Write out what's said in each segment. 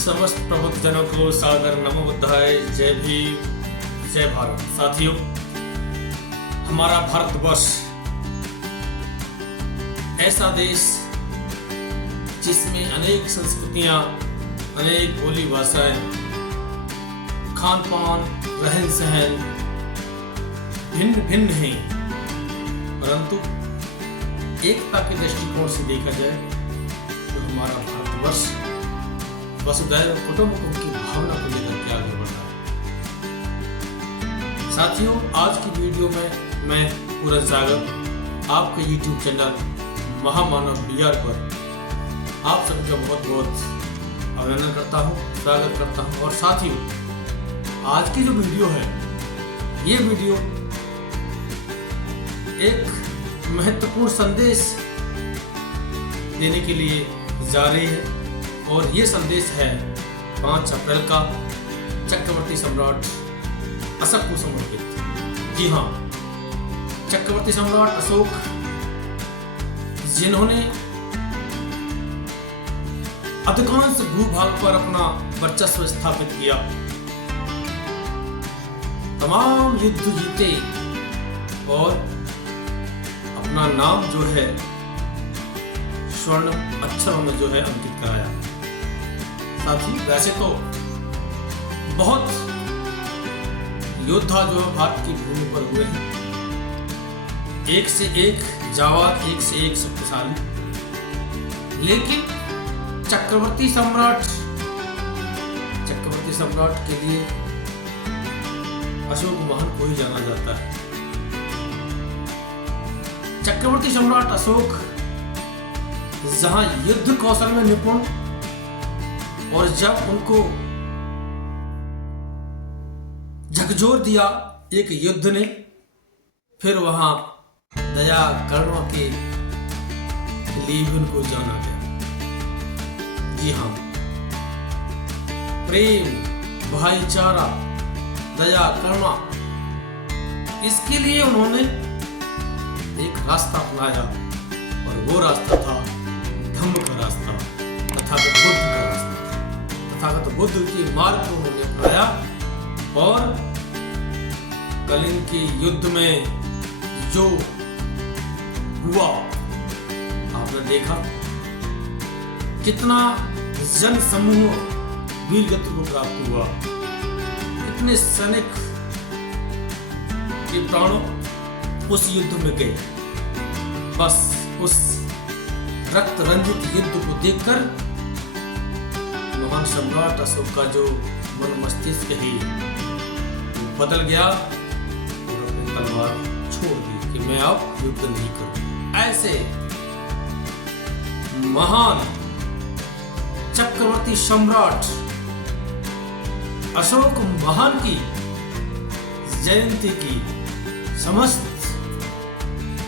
समस्त प्रबुद्ध जनों को सादर नमो बुद्धाय। जय भीम, जय भारत। साथियों, हमारा भारतवर्ष ऐसा देश जिसमें अनेक संस्कृतियां, अनेक बोली भाषाएं, खान पान, रहन सहन भिन्न भिन्न हैं, परंतु एकता के दृष्टिकोण से देखा जाए तो हमारा भारतवर्ष वसुधैव कुटुंबकम की भावना को लेकर के आगे बढ़ रहा है। साथियों, आज की वीडियो में मैं पूरज सागर आपके YouTube चैनल महामानव BR पर आप सभी का बहुत बहुत अभिनंदन करता हूँ, स्वागत करता हूँ। और साथियों, आज की जो वीडियो है, ये वीडियो एक महत्वपूर्ण संदेश देने के लिए जा रही है, और ये संदेश है 5 अप्रैल का चक्रवर्ती सम्राट अशोक को समर्पित। जी हाँ, चक्रवर्ती सम्राट अशोक, जिन्होंने अधिकांश भूभाग पर अपना वर्चस्व स्थापित किया, तमाम युद्ध जीते और अपना नाम जो है स्वर्ण अक्षरों में जो है अंकित कराया। साथी, वैसे तो बहुत योद्धा जो भारत की भूमि पर हुए हैं, एक से एक जावाद, एक से एक शक्तिशाली, लेकिन चक्रवर्ती सम्राट के लिए अशोक महान को ही जाना जाता है। चक्रवर्ती सम्राट अशोक जहां युद्ध कौशल में निपुण, और जब उनको झकझोर दिया एक युद्ध ने, फिर वहां दया करुणा के लिए भी उनको जाना गया। जी हाँ, प्रेम, भाईचारा, दया, करुणा, इसके लिए उन्होंने एक रास्ता अपनाया, और वो रास्ता था धम्म का रास्ता, तथागत बुद्ध का रास्ता। तथागत बुद्ध के मार्ग को उन्होंने अपनाया, और कलिंग के युद्ध में जो हुआ आपने देखा, कितना जन समूह वीरगति को प्राप्त हुआ, कितने सैनिक के प्राणों उस युद्ध में गए। बस उस रक्त रंजित युद्ध को देखकर महान सम्राट अशोक का जो मन मस्तिष्क है बदल गया, और अपनी तलवार छोड़ दी कि मैं अब युद्ध नहीं करूं। ऐसे महान चक्रवर्ती सम्राट अशोक महान की जयंती की समस्त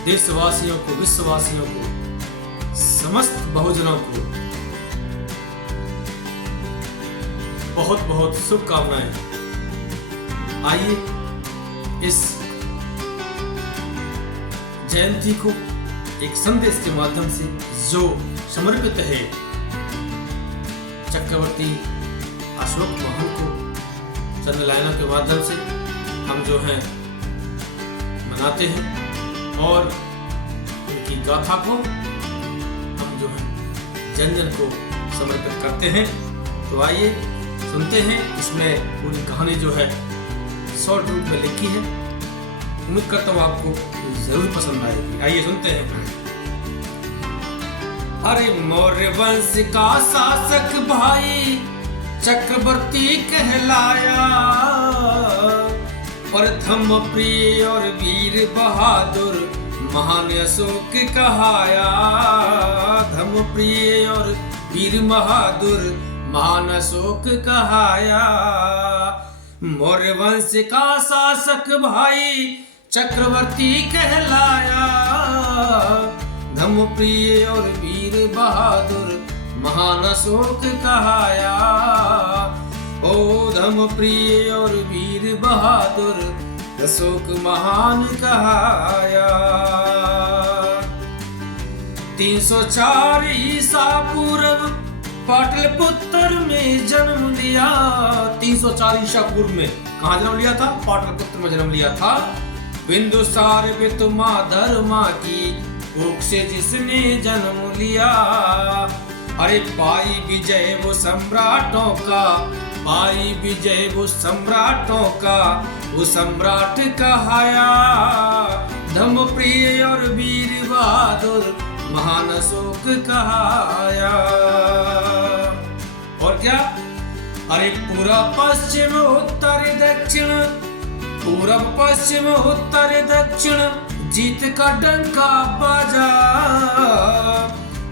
देशवासियों को, विश्ववासियों को, समस्त बहुजनों को बहुत बहुत शुभकामनाएं। आइए इस जयंती को एक संदेश के माध्यम से जो समर्पित है चक्रवर्ती अशोक महान को, चंद लाइनों के माध्यम से हम जो है मनाते हैं, और उनकी गाथा को हम जो है जन जन को समर्पित करते हैं। तो आइए सुनते हैं। इसमें पूरी कहानी जो है शॉर्ट रूप में लिखी है, उम्मीद करता हूँ आपको जरूर पसंद आएगी। आइए सुनते हैं। अरे मौर्य वंश का शासक भाई चक्रवर्ती कहलाया, और धम्म प्रिय और वीर बहादुर महान अशोक कहाया। धम्म प्रिय और वीर बहादुर महान अशोक कहाया। मौर्य वंश का शासक भाई चक्रवर्ती कहलाया, धम्म प्रिय और वीर बहादुर महान अशोक कहाया। ओ धम्म प्रिय और वीर बहादुर अशोक महान कहाया। 304 ईसा पूर्व पाटलिपुत्र में जन्म लिया 304 ईसा पूर्व में। कहाँ जन्म लिया था? पाटलिपुत्र में जन्म लिया था। बिंदुसार वितुमा धर्मा की कोख से जिसने जन्म लिया। अरे पाई विजय वो सम्राटों का, पाई विजय वो सम्राटों का, वो सम्राट कहाया। धर्म प्रिय और वीर बहादुर महान अशोक कहाया। और क्या? अरे पूरब पश्चिम उत्तर दक्षिण, पूरब पश्चिम उत्तर दक्षिण जीत का डंका बाजा।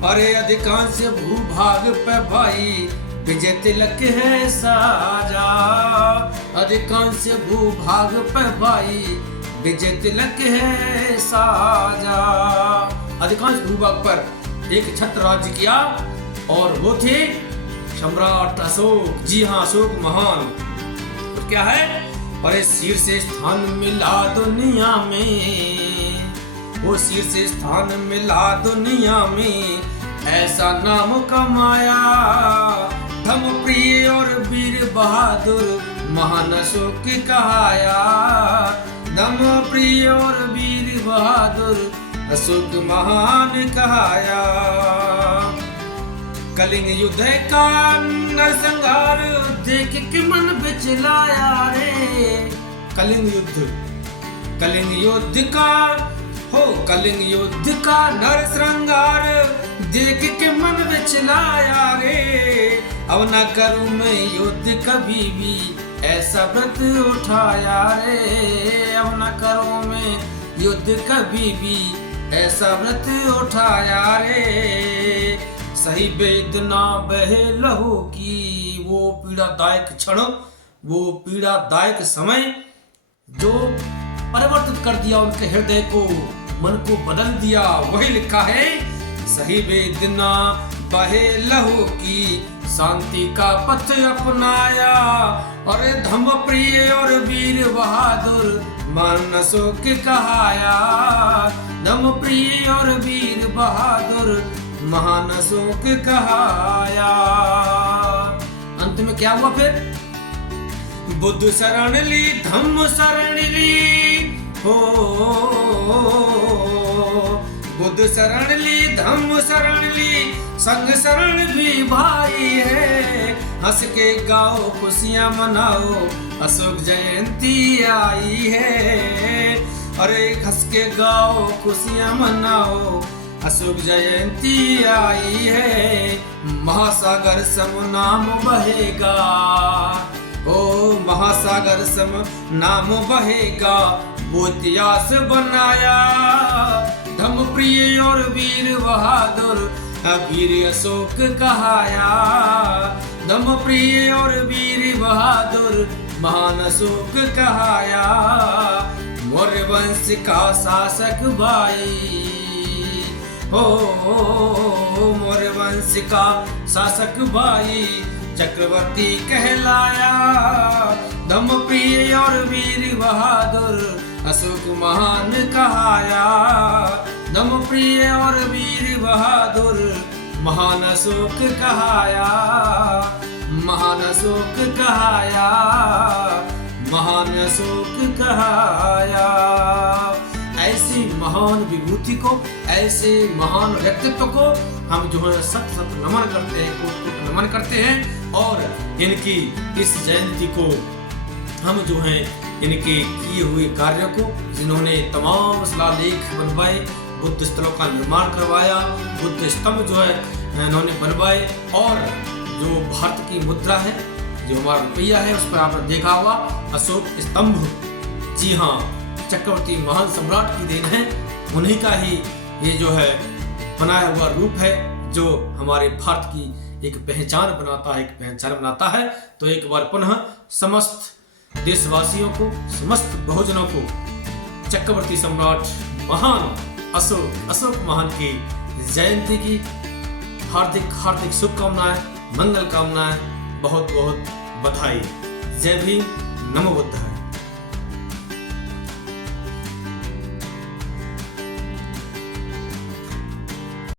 अरे अधिकांश भूभाग पे भाई विजय तिलक है साजा। अधिकांश भूभाग पे भाई विजय तिलक है साजा। अधिकांश भूभाग पर एक छत्र राज्य किया और वो थे सम्राट अशोक। जी हाँ, अशोक महान। तो क्या है? अरे शीर्ष स्थान मिला दुनिया में, वो शीर्ष स्थान मिला दुनिया में, ऐसा नाम कमाया। धर्म प्रिय और वीर बहादुर महान अशोक कहाया। धर्म प्रिय और वीर बहादुर अशोक महान कहाया। कलिंग युद्ध का नरसंहार देख के मन बिचलाया रे। कलिंग युद्ध, कलिंग युद्ध का हो, कलिंग युद्ध का नरसंहार देख के मन बिचलाया रे। अब न करूं मैं युद्ध कभी भी ऐसा व्रत उठाया रे। अब न करूं मैं युद्ध कभी भी ऐसा व्रत उठाया रे। सही वेदना बहे लहू की, वो पीड़ादायक क्षण, वो पीड़ादायक समय जो परिवर्तित कर दिया उनके हृदय को, मन को बदल दिया, वही लिखा है। सही वेदना बहे लहू की, शांति का पथ अपनाया। और धर्म प्रिय और वीर बहादुर महान अशोक कहाया। धर्म प्रिय और वीर बहादुर महान अशोक कहाया। अंत में क्या हुआ फिर? बुद्ध शरण ली, धम्म शरण ली, हो बुद्ध शरण ली, धम्म शरण ली, संग शरण भी भाई है। हंस के गाओ खुशियां मनाओ, अशोक जयंती आई है। अरे हंस के गाओ खुशियां मनाओ, अशोक जयंती आई है। महासागर सम नाम बहेगा, ओ महासागर सम नाम बहेगा, वो इतिहास बनाया। धर्म प्रिय और वीर बहादुर वीर अशोक कहाया। धर्म प्रिय और वीर बहादुर महान अशोक कहाया। मौर्य वंश का शासक भाई, हो मौर्य वंश का शासक भाई चक्रवर्ती कहलाया। धर्म प्रिय और वीर बहादुर अशोक महान कहाया। धर्म प्रिय और वीर बहादुर महान अशोक कहाया। महान अशोक कहाया। महान अशोक कहाया। ऐसी महान विभूति को, ऐसे महान व्यक्तित्व को हम जो है सत सत नमन करते हैं, कोट कोट नमन करते हैं। और इनकी इस जयंती को हम जो है इनके किए हुए कार्यों को, जिन्होंने तमाम शिलालेख बनवाए, बुद्ध स्थलों का निर्माण करवाया, बुद्ध स्तंभ जो है इन्होंने बनवाए, और जो भारत की मुद्रा है, जो हमारा रुपया है, उस पर आपने देखा होगा अशोक स्तंभ। जी हाँ, चक्रवर्ती महान सम्राट की देन है। उन्हीं का ही ये जो है बनाया हुआ रूप है, जो हमारे भारत की एक पहचान बनाता है, एक पहचान बनाता है। तो एक बार पुनः समस्त देशवासियों को, समस्त बहुजनों को चक्रवर्ती सम्राट महान अशोक महान की जयंती की हार्दिक हार्दिक शुभकामनाएं, मंगल कामनाएं, बहुत बहुत बधाई। जय भीम, नमो बुद्धाय।